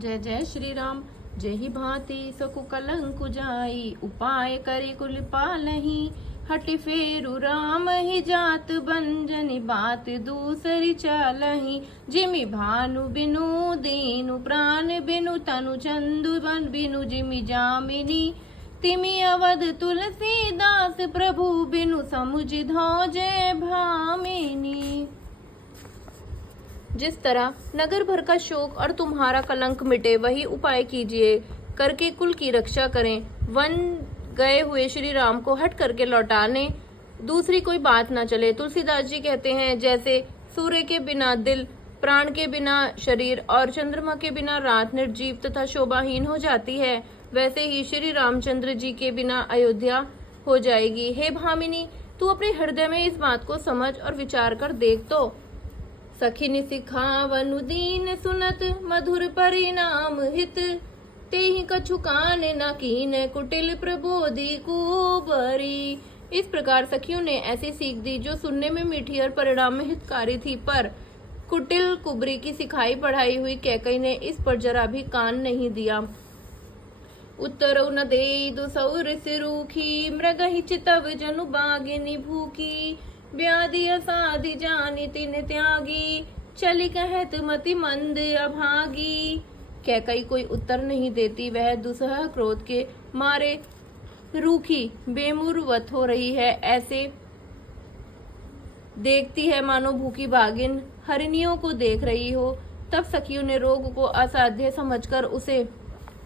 जय जय श्री राम। जय ही भांति सकु कलंक जाई, उपाय करे कुल पालही। हटि फेरु राम ही जात बंजनि, बात दूसरी चालही। जिमि भानु बिनु दीनु प्राण बिनु, तनु चंदु बन बिनु जिमि जामिनी। तिमि अवध तुलसीदास, प्रभु बिनु समुझ धौजे भामिनी। जिस तरह नगर भर का शोक और तुम्हारा कलंक मिटे, वही उपाय कीजिए, करके कुल की रक्षा करें। वन गए हुए श्री राम को हट करके लौटाने दूसरी कोई बात ना चले। तुलसीदास जी कहते हैं, जैसे सूर्य के बिना दिल, प्राण के बिना शरीर और चंद्रमा के बिना रात निर्जीव तथा शोभाहीन हो जाती है, वैसे ही श्री रामचंद्र जी के बिना अयोध्या हो जाएगी। हे भामिनी, तू अपने हृदय में इस बात को समझ और विचार कर देख तो। सखिन सिखावनु दीन सुनत, मधुर परिणाम हित। तेहि कछु कान न कीन, कुटिल प्रबोधि कुबरी। इस प्रकार सखियों ने ऐसी सीख दी जो सुनने में मीठी और परिणाम में हितकारी थी, पर कुटिल कुबरी की सिखाई पढ़ाई हुई कैकई ने इस पर जरा भी कान नहीं दिया। उत्तरौ न देई दुसौर सिरूखी, मृग ही चितव जनु बागिनी भूखी। व्याधि असाधि जानि तिन त्यागी, चली कहत मति मंद अभागी। कैकई कोई उत्तर नहीं देती, वह दुसह क्रोध के मारे रूखी बेमुरवत हो रही है, ऐसे देखती है मानो भूखी बागिन हरिणियों को देख रही हो। तब सखियों ने रोग को असाध्य समझकर उसे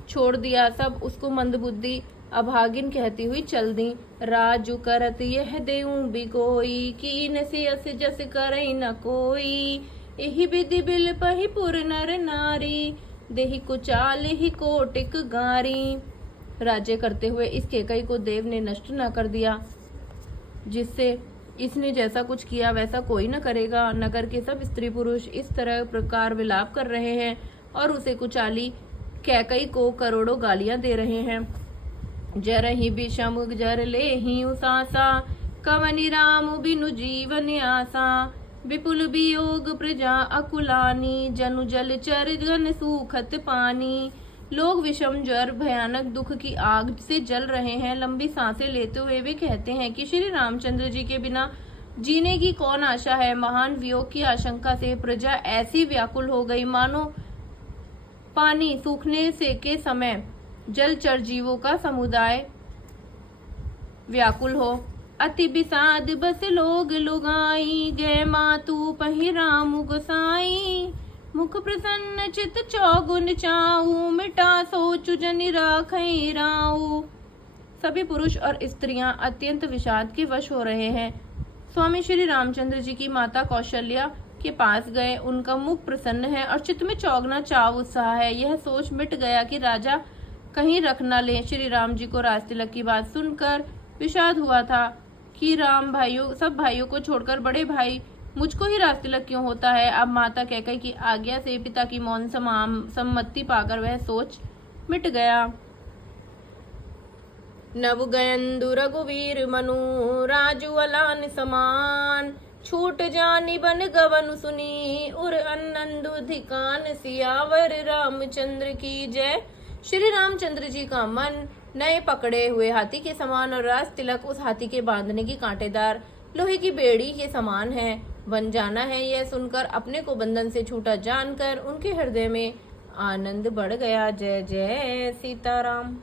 छोड़ दिया। सब उसको मंदबुद्धि अभागिन कहती हुई चल दी। राजू करत यह देऊं भी कोई, कीन से अस जस करई न कोई। एहि विधि बिल पहि पुर नर नारी, देहि कुचाल ही कोटिक गारी। राज्य करते हुए इस कैकई को देव ने नष्ट न कर दिया, जिससे इसने जैसा कुछ किया वैसा कोई न करेगा। नगर के सब स्त्री पुरुष इस तरह प्रकार विलाप कर रहे हैं और उसे कुचाली कैकई को करोड़ों गालियां दे रहे हैं। जरहि विषम जर लेहि उसासा, कवनि राम बिनु जीवन आसा। विपुल वियोग प्रजा अकुलानी, जनु जल चर गन सूखत पानी। लोग विषम ज्वर भयानक दुख की आग से जल रहे हैं। लंबी सांसें लेते हुए वे कहते हैं कि श्री रामचंद्र जी के बिना जीने की कौन आशा है। महान वियोग की आशंका से प्रजा ऐसी व्याकुल हो गई, मानो पानी सूखने से के समय जलचर जीवों का समुदाय व्याकुल हो। अति विषाद बस लोग लुगाई, गए मातु पहि राम गोसाई। मुख प्रसन्न चित चौगुन चाऊ, मिटा सोचु जनि राखई राऊ। सभी पुरुष और स्त्रियां अत्यंत विषाद के वश हो रहे हैं। स्वामी श्री रामचंद्र जी की माता कौशल्या के पास गए। उनका मुख प्रसन्न है और चित्त में चौगना चाव उत्साह है। यह सोच मिट गया कि राजा कहीं रख न ले। श्री राम जी को राज तिलक की बात सुनकर विषाद हुआ था कि राम भाइयों, सब भाइयों को छोड़कर बड़े भाई मुझको ही राज तिलक क्यों होता है। अब माता कैकई की आज्ञा से पिता की मौन सम्मति पाकर वह सोच मिट गया। नव गयंदु रघुवीर मनु, राजू अलान समान। छूट जानी बन गवन सुनी, उर आनंद धिकान। सियावर रामचंद्र की जय। श्री रामचंद्र जी का मन नए पकड़े हुए हाथी के समान और राज तिलक उस हाथी के बांधने की कांटेदार लोहे की बेड़ी के समान है। बन जाना है, यह सुनकर अपने को बंधन से छूटा जानकर उनके हृदय में आनंद बढ़ गया। जय जय सीताराम।